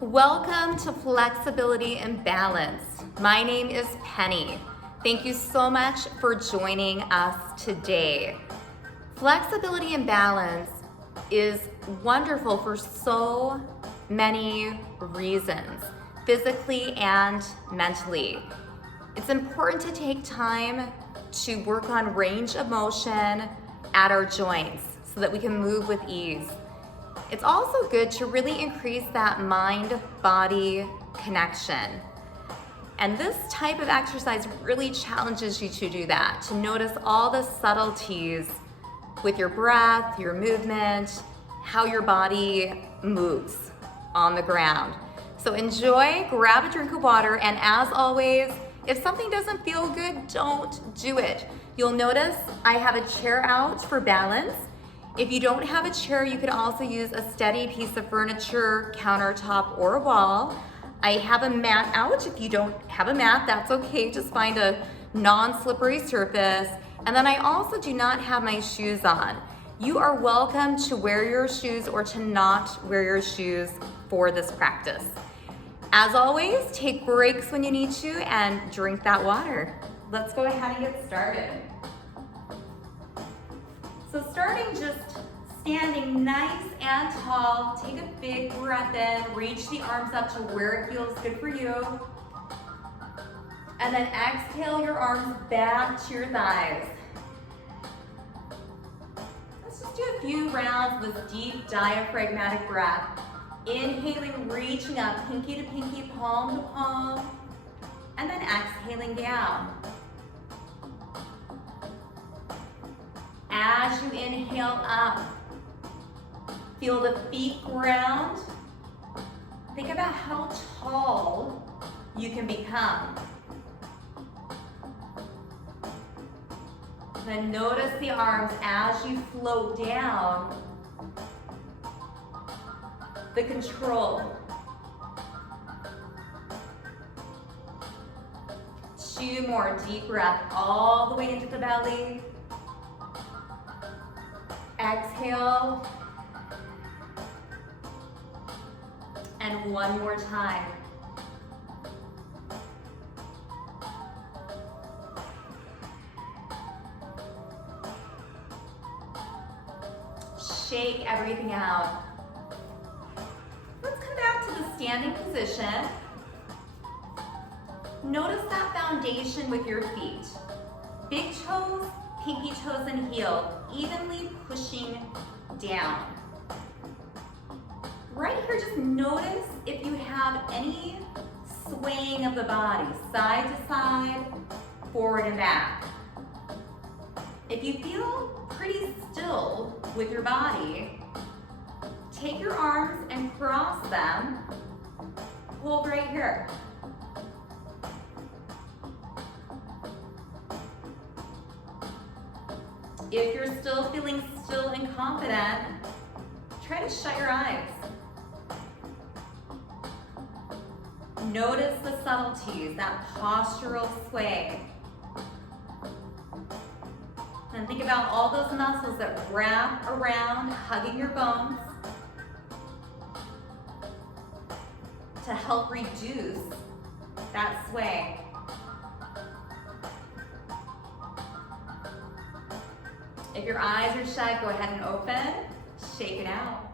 Welcome to Flexibility and Balance. My name is Penny. Thank you so much for joining us today. Flexibility and balance is wonderful for so many reasons, physically and mentally. It's important to take time to work on range of motion at our joints so that we can move with ease. It's also good to really increase that mind-body connection. And this type of exercise really challenges you to do that, to notice all the subtleties with your breath, your movement, how your body moves on the ground. So enjoy, grab a drink of water, and as always, if something doesn't feel good, don't do it. You'll notice I have a chair out for balance. If you don't have a chair, you can also use a steady piece of furniture, countertop, or a wall. I have a mat out. If you don't have a mat, that's okay. Just find a non-slippery surface. And then I also do not have my shoes on. You are welcome to wear your shoes or to not wear your shoes for this practice. As always, take breaks when you need to and drink that water. Let's go ahead and get started. So starting just standing nice and tall, take a big breath in, reach the arms up to where it feels good for you. And then exhale your arms back to your thighs. Let's just do a few rounds with deep diaphragmatic breath. Inhaling, reaching up, pinky to pinky, palm to palm, and then exhaling down. As you inhale up, feel the feet ground. Think about how tall you can become. Then notice the arms as you float down. The control. 2 more, deep breath all the way into the belly. Exhale. And one more time. Shake everything out. Let's come back to the standing position. Notice that foundation with your feet. Big toes, pinky toes, and heel evenly pushing down. Right here, just notice if you have any swaying of the body, side to side, forward and back. If you feel pretty still with your body, take your arms and cross them. Hold right here. If you're still feeling still and confident, try to shut your eyes. Notice the subtleties, that postural sway. And think about all those muscles that wrap around, hugging your bones to help reduce that sway. If your eyes are shut, go ahead and open, shake it out.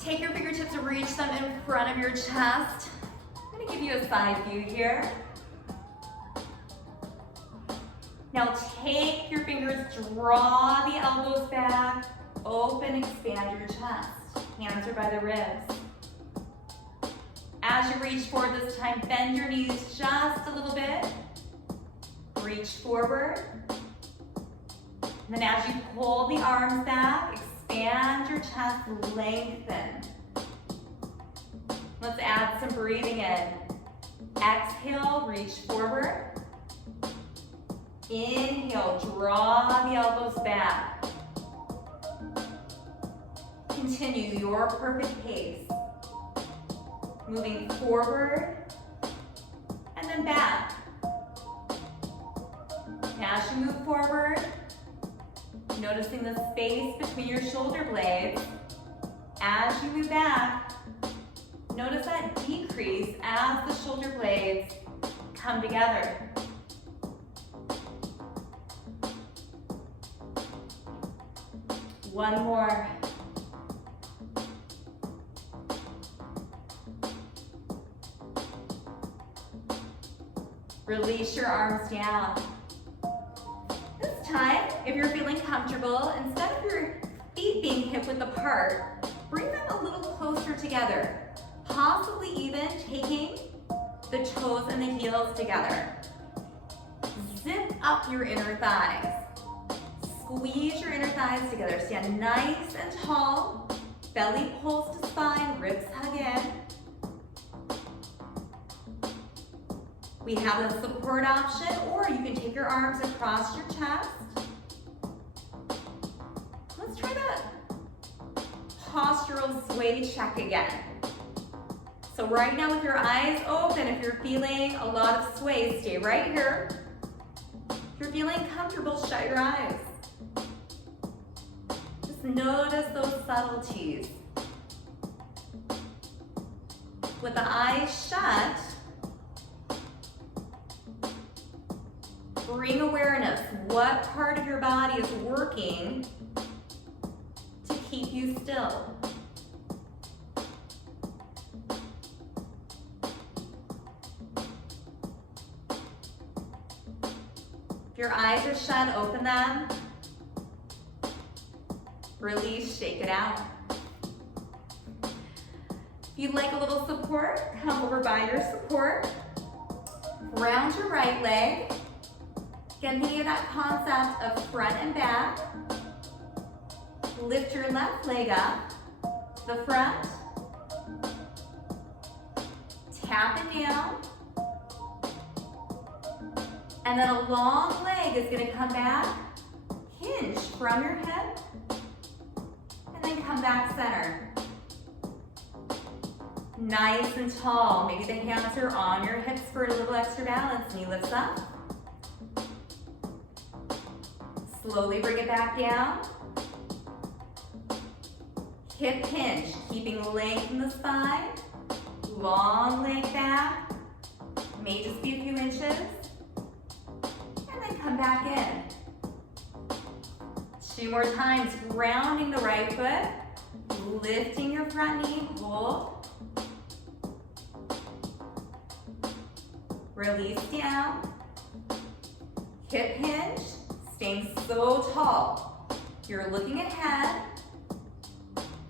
Take your fingertips and reach them in front of your chest. I'm gonna give you a side view here. Now take your fingers, draw the elbows back, open, expand your chest. Hands are by the ribs. As you reach forward this time, bend your knees just a little bit. Reach forward. And then as you pull the arms back, expand your chest, lengthen. Let's add some breathing in. Exhale, reach forward. Inhale, draw the elbows back. Continue your perfect pace. Moving forward and then back. As you move forward, noticing the space between your shoulder blades. As you move back, notice that decrease as the shoulder blades come together. One more. Release your arms down. This time, if you're feeling comfortable, instead of your feet being hip-width apart, bring them a little closer together. Possibly even taking the toes and the heels together. Zip up your inner thighs. Squeeze your inner thighs together. Stand nice and tall. Belly pulls to spine, ribs hug in. We have a support option, or you can take your arms across your chest. Let's try that postural sway check again. So right now with your eyes open, if you're feeling a lot of sway, stay right here. If you're feeling comfortable, shut your eyes. Just notice those subtleties. With the eyes shut, bring awareness. What part of your body is working to keep you still? If your eyes are shut, open them. Release, shake it out. If you'd like a little support, come over by your support. Round your right leg. Again, thinking of that concept of front and back. Lift your left leg up, the front. Tap it down. And then a long leg is going to come back, hinge from your hip, and then come back center. Nice and tall. Maybe the hands are on your hips for a little extra balance. Knee lifts up. Slowly bring it back down. Hip hinge, keeping length in the spine. Long leg back. May just be a few inches. And then come back in. 2 more times, grounding the right foot. Lifting your front knee, hold. Release down. Hip hinge. Staying so tall. You're looking ahead.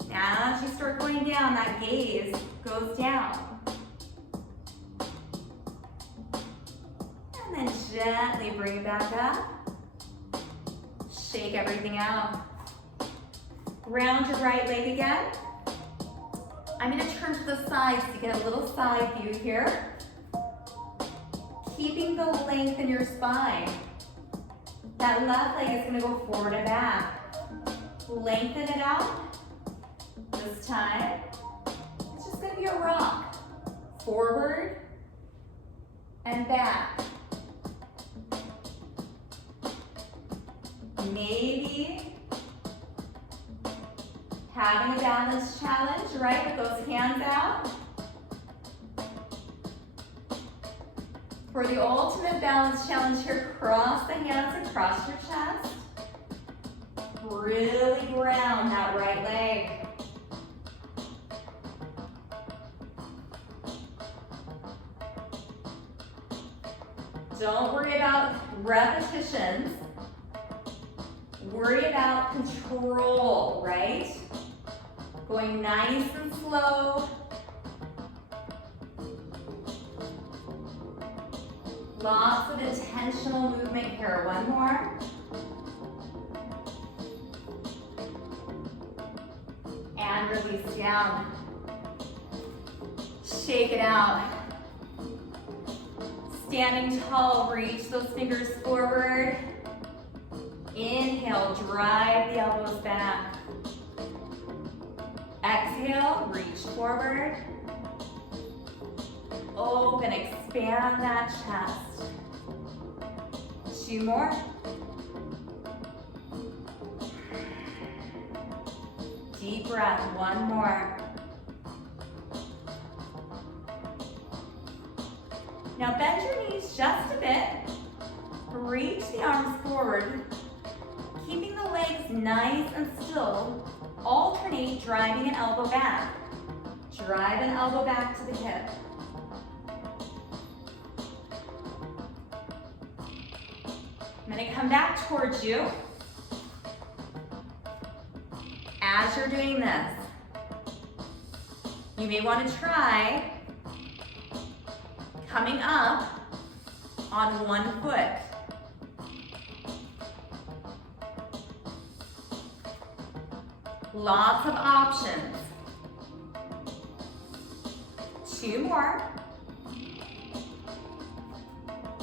Now as you start going down, that gaze goes down. And then gently bring it back up. Shake everything out. Round your right leg again. I'm going to turn to the sides to get a little side view here. Keeping the length in your spine. That left leg is going to go forward and back. Lengthen it out. This time, it's just going to be a rock. Forward and back. Maybe having a balance challenge, right, with those hands out. For the ultimate balance challenge here, cross the hands across your chest. Really ground that right leg. Don't worry about repetitions. Worry about control, right? Going nice and slow. Lots of intentional movement here. One more. And release down. Shake it out. Standing tall, reach those fingers forward. Inhale, drive the elbows back. Exhale, reach forward. Open, expand that chest. 2 more. Deep breath, one more. Now bend your knees just a bit. Reach the arms forward, keeping the legs nice and still. Alternate driving an elbow back. Drive an elbow back to the hip. I'm going to come back towards you. As you're doing this, you may want to try coming up on one foot. Lots of options. 2 more.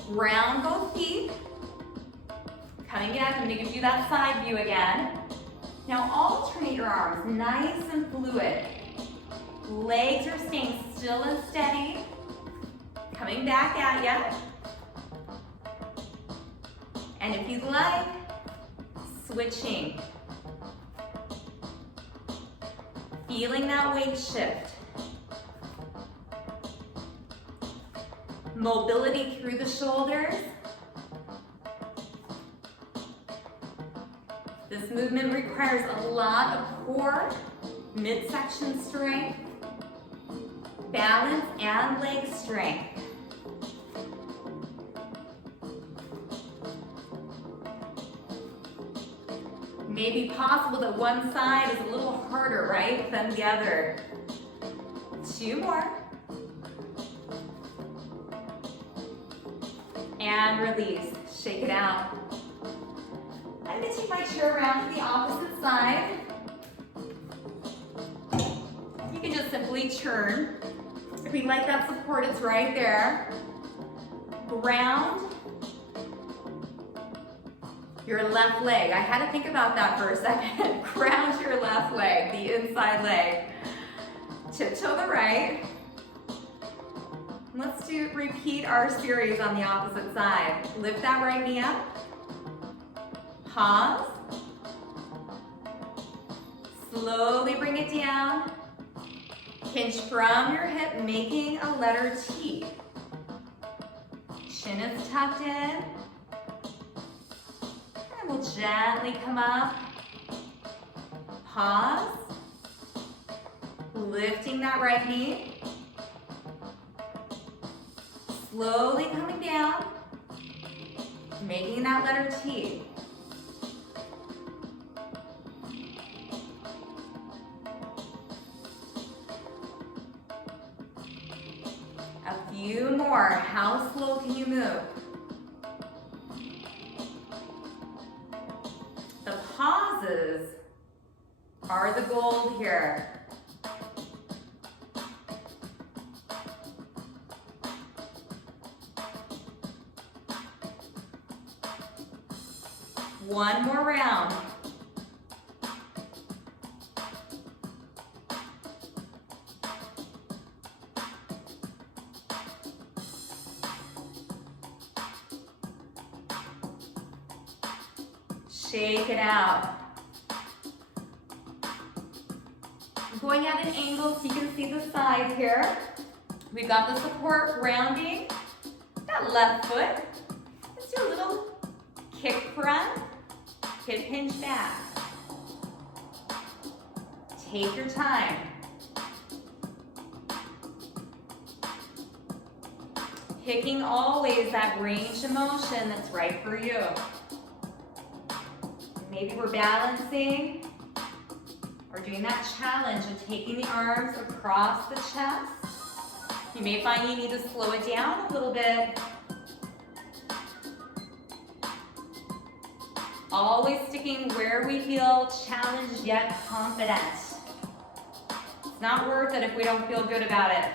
Round both feet. Coming up, I'm going to give you that side view again. Now alternate your arms, nice and fluid. Legs are staying still and steady. Coming back at you. And if you'd like, switching. Feeling that weight shift. Mobility through the shoulders. This movement requires a lot of core, midsection strength, balance, and leg strength. May be possible that one side is a little harder, right, than the other. 2 more. And release. Shake it out. I'm going to take my chair around to the opposite side. You can just simply turn. If you like that support, it's right there. Ground your left leg. I had to think about that for a second. Ground your left leg, the inside leg. Tiptoe the right. Let's repeat our series on the opposite side. Lift that right knee up. Pause. Slowly bring it down. Hinge from your hip, making a letter T. Chin is tucked in. And we'll gently come up. Pause. Lifting that right knee. Slowly coming down. Making that letter T. A few more. How slow can you move? The pauses are the gold here. One more round. Shake it out. I'm going at an angle so you can see the sides here. We've got the support grounding that left foot. Let's do a little kick front, hip hinge back. Take your time. Picking always that range of motion that's right for you. Maybe we're balancing or doing that challenge of taking the arms across the chest. You may find you need to slow it down a little bit. Always sticking where we feel challenged yet confident. It's not worth it if we don't feel good about it.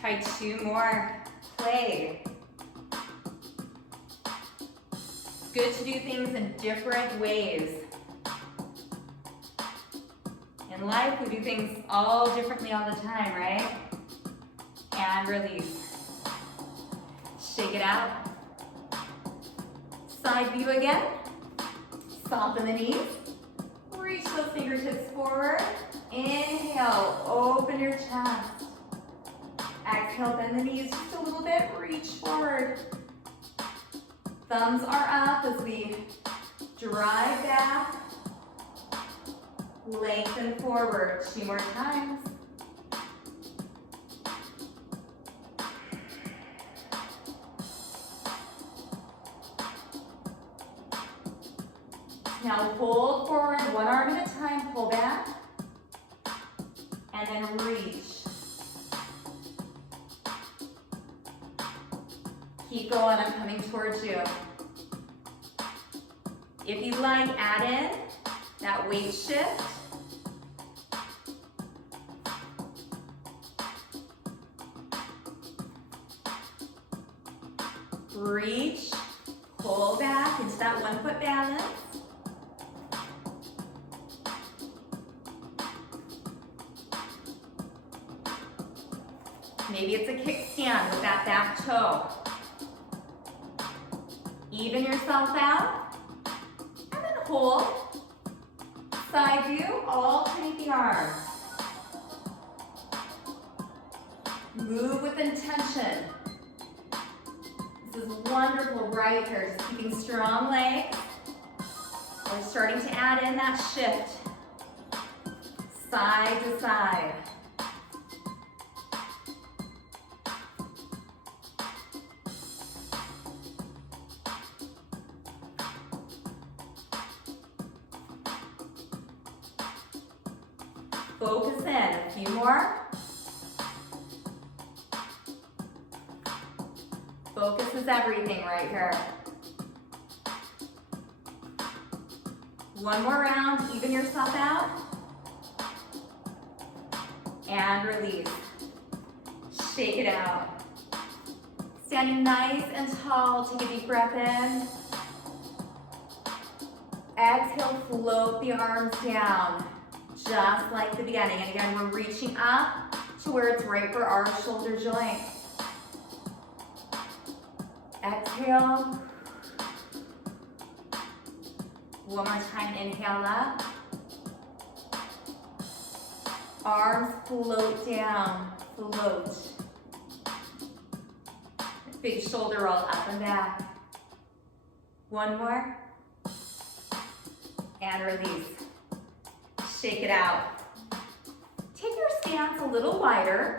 Try 2 more. Play. It's good to do things in different ways. In life, we do things all differently all the time, right? and release. Shake it out. Side view again. Soften the knees. Reach those fingertips forward. Inhale, open your chest. Exhale, bend the knees just a little bit. Reach forward. Thumbs are up as we drive back. Lengthen forward. 2 more times. Now hold forward, one arm at a time, pull back, and then reach. Keep going, I'm coming towards you. If you like, add in that weight shift. Reach, pull back into that 1 foot balance. Maybe it's a kickstand with that back toe. Even yourself out, and then hold. Side view, alternate the arms. Move with intention. This is wonderful right here, just keeping strong legs. We're starting to add in that shift. Side to side. Focus in, a few more. Focus is everything right here. One more round, even yourself out. And release. Shake it out. Standing nice and tall, take a deep breath in. Exhale, float the arms down. Just like the beginning. And again, we're reaching up to where it's right for our shoulder joint. Exhale. One more time, inhale up. Arms float down, float. Big shoulder roll up and back. One more. And release. Shake it out. Take your stance a little wider.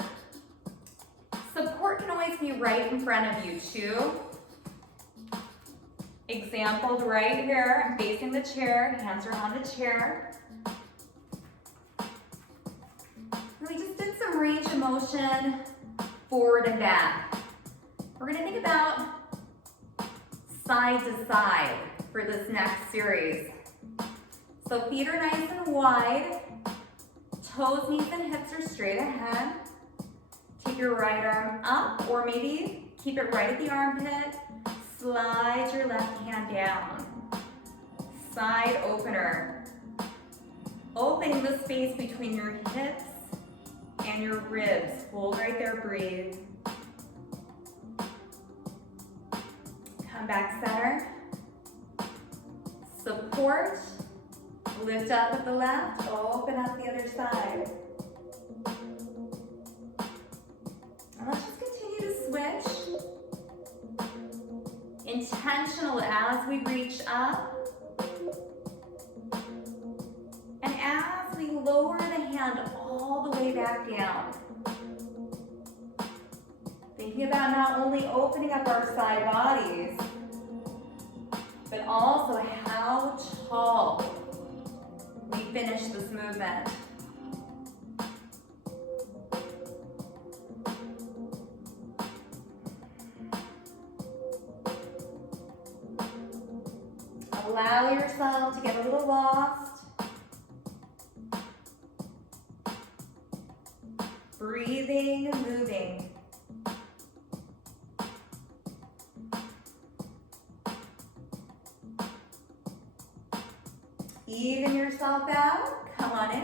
Support can always be right in front of you too. Example right here, I'm facing the chair, hands are on the chair. And we just did some range of motion, forward and back. We're gonna think about side to side for this next series. So feet are nice and wide, toes, knees, and hips are straight ahead. Take your right arm up, or maybe keep it right at the armpit. Slide your left hand down. Side opener. Opening the space between your hips and your ribs. Hold right there, breathe. Come back center. Support. Lift up with the left, open up the other side. And let's just continue to switch. Intentional as we reach up. And as we lower the hand all the way back down. Thinking about not only opening up our side bodies, but also how tall we finish this movement. Allow yourself to get a little lost. Breathing and moving. Even yourself out. Come on in.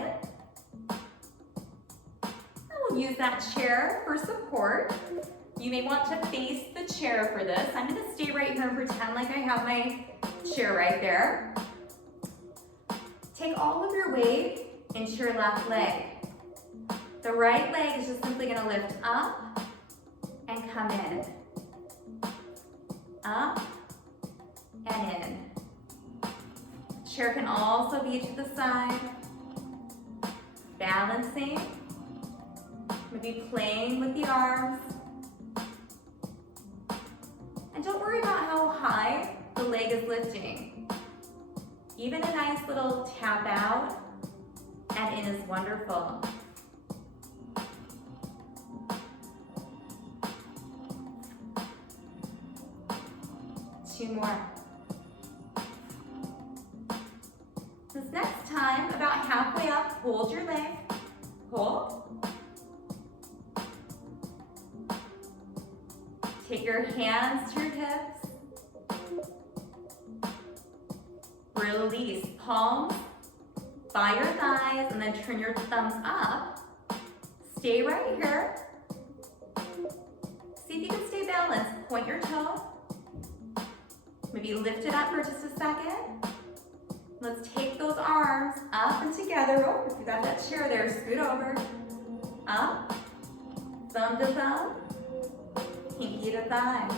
And use that chair for support. You may want to face the chair for this. I'm gonna stay right here and pretend like I have my chair right there. Take all of your weight into your left leg. The right leg is just simply gonna lift up and come in. Up and in. Chair can also be to the side. Balancing. Maybe playing with the arms. And don't worry about how high the leg is lifting. Even a nice little tap out and in is wonderful. 2 more. This next time, about halfway up, hold your leg. Hold. Take your hands to your hips. Release palms by your thighs and then turn your thumbs up. Stay right here. See if you can stay balanced. Point your toe. Maybe lift it up for just a second. Let's take those arms up and together. Oh, if you got that chair there, scoot over. Up, thumb to thumb, pinky to thigh.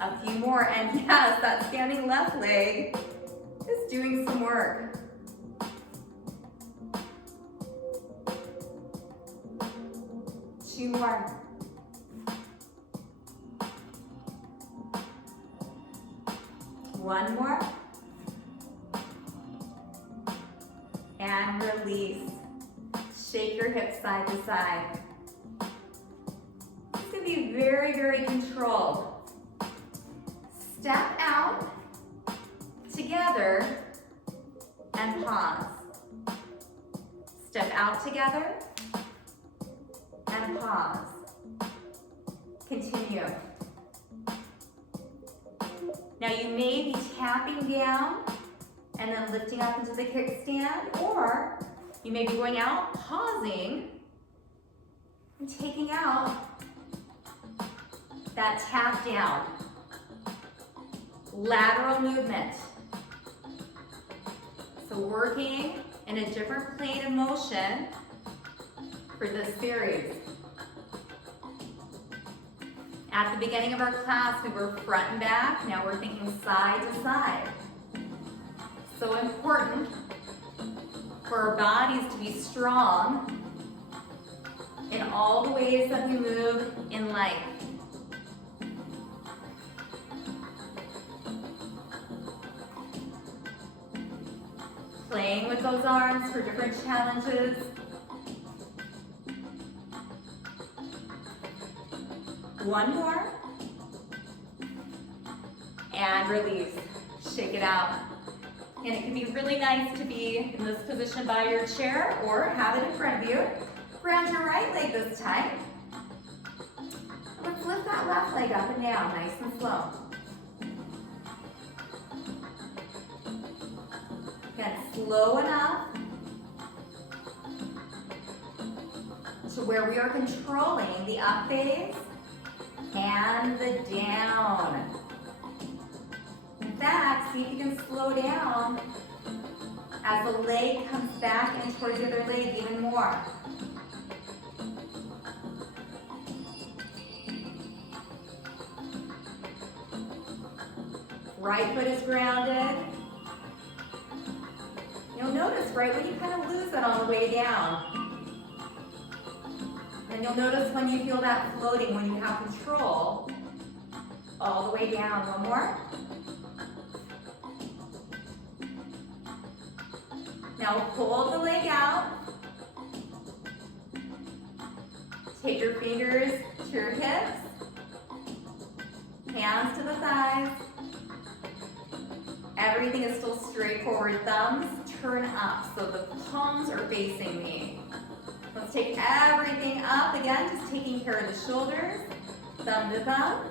A few more, and yes, that standing left leg is doing some work. Two more. One more. And release. Shake your hips side to side. It's going to be very, very controlled. Step out together and pause. Step out together and pause. Continue. Now you may be tapping down and then lifting up into the kickstand, or you may be going out, pausing, and taking out that tap down. Lateral movement. So working in a different plane of motion for this series. At the beginning of our class, we were front and back. Now we're thinking side to side. So important for our bodies to be strong in all the ways that we move in life. Playing with those arms for different challenges. One more. And release. Shake it out. And it can be really nice to be in this position by your chair or have it in front of you. Ground your right leg this time. Let's lift that left leg up and down, nice and slow. Again, slow enough to where we are controlling the up phase and the down. In fact, see if you can slow down as the leg comes back and towards the other leg even more. Right foot is grounded. You'll notice right when you kind of lose it on the way down. And you'll notice when you feel that floating, when you have control, all the way down. One more. Now pull the leg out. Take your fingers to your hips. Hands to the thighs. Everything is still straight forward. Thumbs turn up so the palms are facing me. Let's take everything up again, just taking care of the shoulders. Thumb to thumb.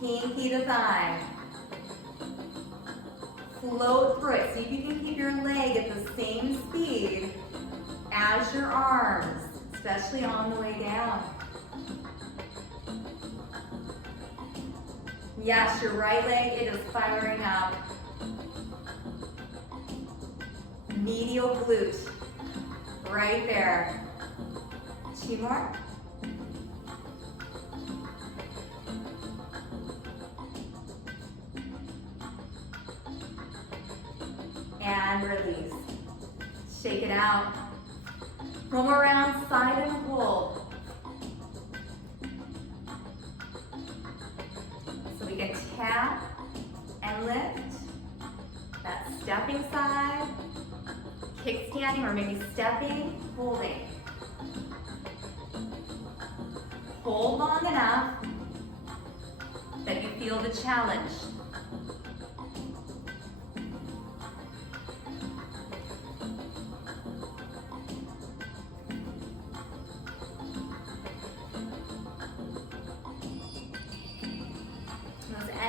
Pinky to thigh. Float through it. See if you can keep your leg at the same speed as your arms, especially on the way down. Yes, your right leg, it is firing up. Medial glute, right there. 2 more. And release. Shake it out. One more round, side and hold. So we can tap and lift. That stepping side, kick standing, or maybe stepping, holding. Hold long enough that you feel the challenge.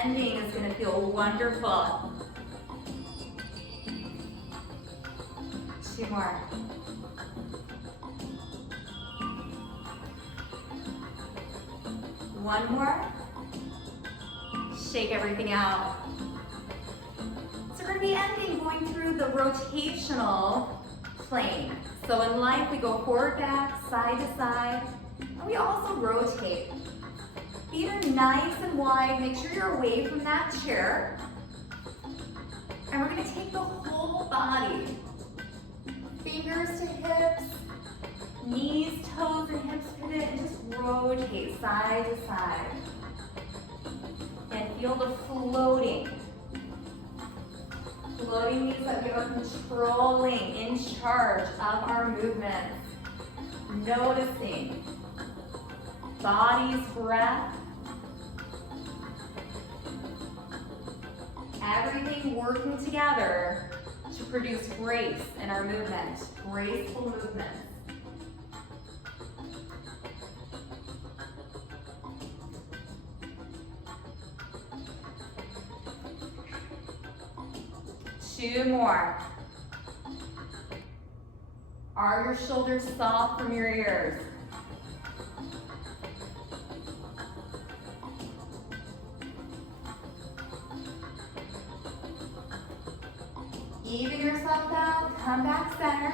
Ending is going to feel wonderful. 2 more. One more. Shake everything out. So we're going to be ending going through the rotational plane. So in life we go forward, back, side to side, and we also rotate. Feet are nice and wide. Make sure you're away from that chair. And we're going to take the whole body. Fingers to hips, knees, toes, and hips pivot, and just rotate side to side. And feel the floating. Floating means that we are controlling, in charge of our movements. Noticing body's breath. Everything working together to produce grace in our movement, graceful movements. Two more. Are your shoulders soft from your ears? Even yourself out, come back center.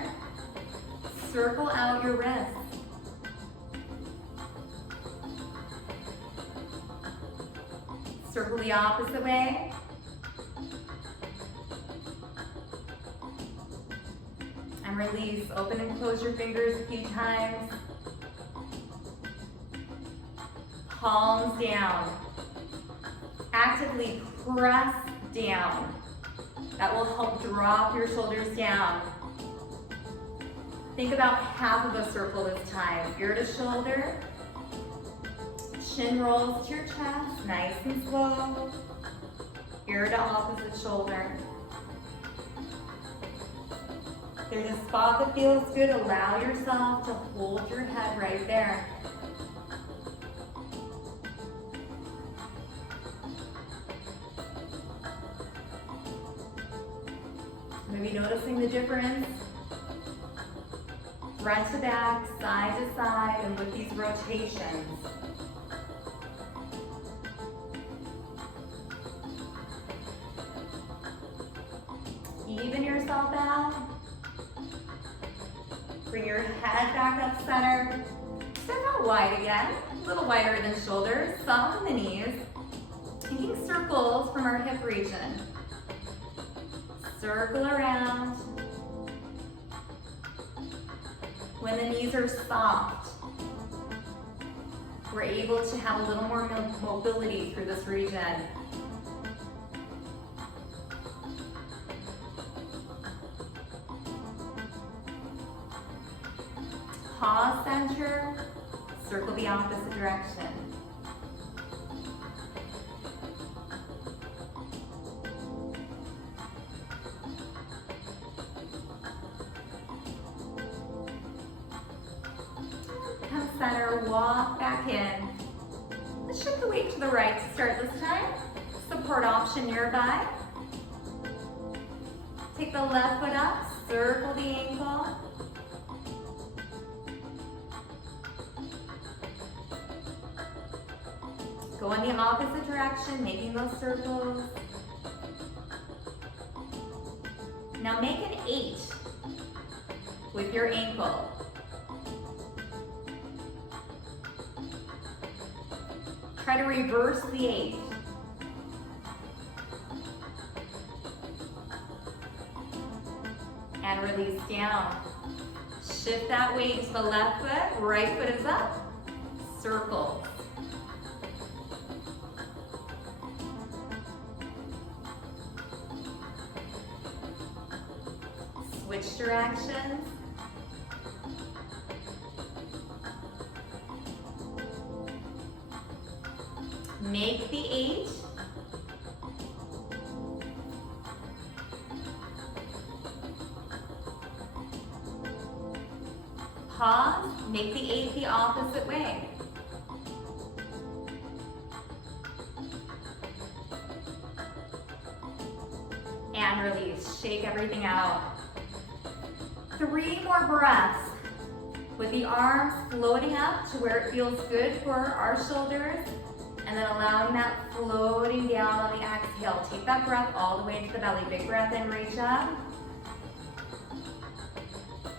Circle out your wrists. Circle the opposite way. And release. Open and close your fingers a few times. Palms down. Actively press down. That will help drop your shoulders down. Think about half of a circle this time. Ear to shoulder. Chin rolls to your chest, nice and slow. Ear to opposite shoulder. If there's a spot that feels good, allow yourself to hold your head right there. Maybe noticing the difference. Front to back, side to side, and with these rotations. Even yourself out. Bring your head back up center. Step out wide again, a little wider than shoulders. Soften the knees. Taking circles from our hip region. Circle around. When the knees are soft, we're able to have a little more mobility through this region. Pause center, circle the opposite direction. Come center, walk back in. Let's shift the weight to the right to start this time. Support option nearby. Take the left foot up, circle the ankle. Go in the opposite direction, making those circles. Now make an 8 with your ankle. Try to reverse the 8. And release down. Shift that weight to the left foot, right foot is up. Circle. Switch directions. Make the 8. Pause, make the 8 the opposite way. And release, shake everything out. 3 more breaths with the arms floating up to where it feels good for our shoulders, and then allowing that floating down on the exhale. Take that breath all the way to the belly. Big breath in, reach up.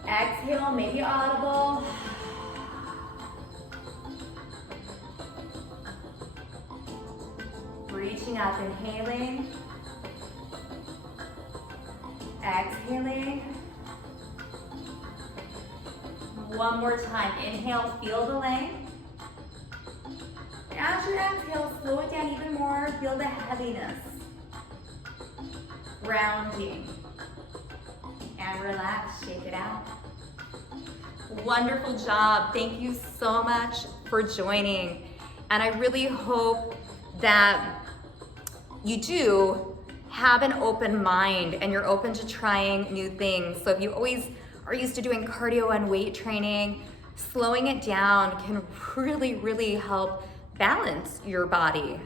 Exhale, maybe audible. Reaching up, inhaling. Exhaling. One more time. Inhale, feel the length. As you exhale, slow it down even more. Feel the heaviness. Rounding. And relax, shake it out. Wonderful job. Thank you so much for joining. And I really hope that you do have an open mind and you're open to trying new things. So if you always are used to doing cardio and weight training, slowing it down can really, really help balance your body.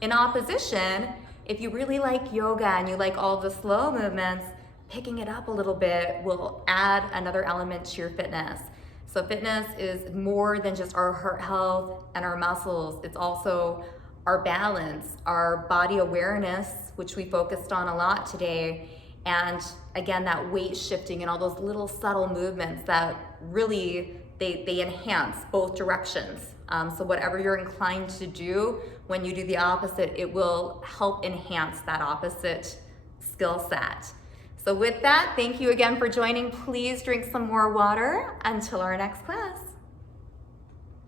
In opposition, if you really like yoga and you like all the slow movements, picking it up a little bit will add another element to your fitness. So fitness is more than just our heart health and our muscles. It's also our balance, our body awareness, which we focused on a lot today. And again, that weight shifting and all those little subtle movements that really, they enhance both directions. So whatever you're inclined to do, when you do the opposite, it will help enhance that opposite skill set. So with that, thank you again for joining. Please drink some more water until our next class.